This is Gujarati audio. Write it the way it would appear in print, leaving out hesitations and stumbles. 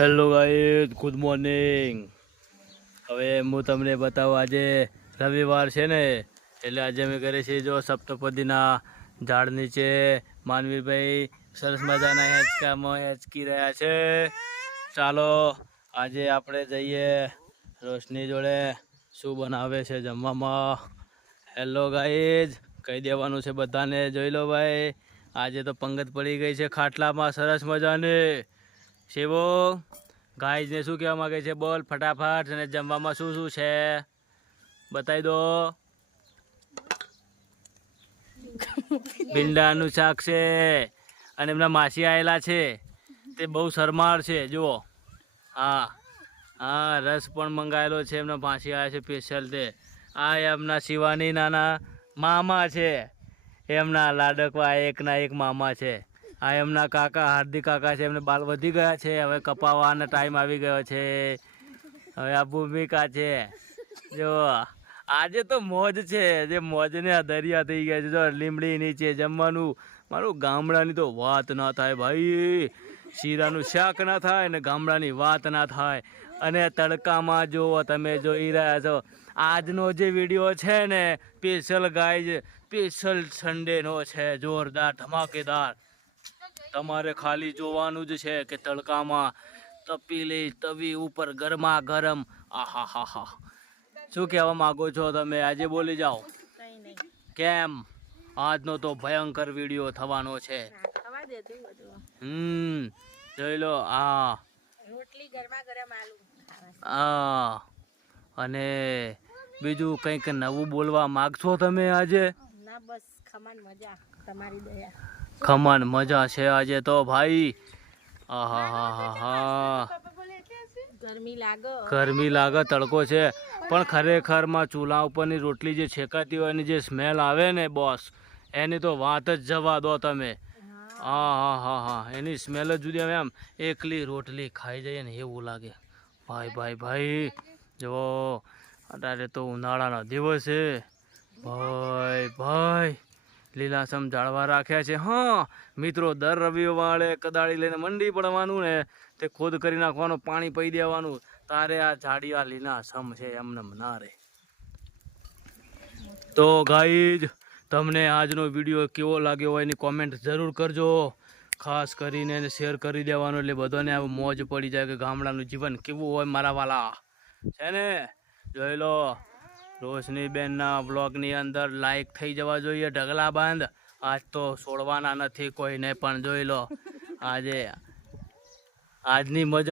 Hello guys, good morning. હવે હું તમને બતાવું, આજે રવિવાર છે ને, એટલે આજે અમે ઘરે છીએ જો સપ્તપદીના ઝાડ નીચે માનવીરભાઈ સરસ મજાના હેંચકામાં હેંચકી રહ્યા છે। ચાલો આજે આપણે જઈએ રોશની જોડે શું બનાવે છે જમવામાં। હેલો ગાઈઝ, કહી દેવાનું છે બધાને। જોઈ લો ભાઈ, આજે તો પંગત પડી ગઈ છે ખાટલામાં સરસ મજાની। શિવો ગાઈઝ ને શું કહેવા માંગે છે બોલ ફટાફટ। અને જમવામાં શું શું છે બતાવી દો। ભીંડાનું શાક છે, અને એમના માસી આવેલા છે, તે બહુ શરમાળ છે જુઓ। હા હા, રસ પણ મંગાવેલો છે, એમના માસી આવ્યા છે સ્પેશિયલ તે। આ એમના શિવાની નાના મામા છે, એમના લાડકવા એકના એક મામા છે। આ એમના કાકા હાર્દિક કાકા છે, એમને બાલ વધી ગયા છે, હવે કપાવવાનો ટાઈમ આવી ગયો છે। હવે આ ભૂમિકા છે જો, આજે તો મોજ છે, જે મોજને દરિયા થઈ ગયા છે। જો લીમડી નીચે જમવાનું, મારું ગામડાની તો વાત ના થાય ભાઈ। શીરાનું શાક ના થાય ને ગામડાની વાત ના થાય। અને તડકામાં જુઓ, તમે જોઈ રહ્યા છો આજનો જે વિડીયો છે ને સ્પેશિયલ ગાઈઝ, સ્પેશિયલ સન્ડેનો છે, જોરદાર ધમાકેદાર। તમારે ખાલી જોવાનું જ છે કે તડકામાં તપેલી તવી ઉપર ગરમા ગરમ, આહા હા હા। શું કહેવા માંગો છો તમે? આજે બોલી જાઓ। કેમ? આજનો તો ભયંકર વિડીયો થવાનો છે। જોઈ લો આ રોટલી ગરમા ગરમ આલુ, હા। અને બીજું કંઈક નવું બોલવા માંગશો તમે આજે? ના બસ ખમણ મજા, તમારી દયા। ખમણ મજા છે આજે તો ભાઈ, આહા હા હા હા। ગરમી લાગે, તડકો છે, પણ ખરેખરમાં ચૂલા ઉપરની રોટલી જે છેકાતી હોય એની જે સ્મેલ આવે ને બોસ, એની તો વાત જ જવા દો તમે। હા હા હા હા, એની સ્મેલ જ જુદી આવે। આમ એકલી રોટલી ખાઈ જઈએ ને એવું લાગે ભાઈ ભાઈ ભાઈ। જો અત્યારે તો ઉનાળાના દિવસ છે ભાઈ ભાઈ, લીલાછમ ઝાડવા રાખ્યા છે। હા મિત્રો, દર રવિવારે કદાળી લઈને મંડી પડવાનું ને, તે ખોદ કરી નાખવાનું, પાણી પી દેવાનું, તારે આ ઝાડિયા લીલાછમ છે, એમને ના રહે। તો ગાઈઝ, તમને આજનો વિડીયો કેવો લાગ્યો હોય એની કોમેન્ટ જરૂર કરજો। ખાસ કરીને એને શેર કરી દેવાનું, એટલે બધાને આવું મોજ પડી જાય કે ગામડાનું જીવન કેવું હોય મારા વાલા છે ને। જોઈ લો રોશનીબેનના બ્લોગની અંદર લાઈક થઈ જવા જોઈએ ઢગલા બંધ। આજ તો છોડવાના નથી કોઈને પણ। જોઈ લો આજે આજની મજા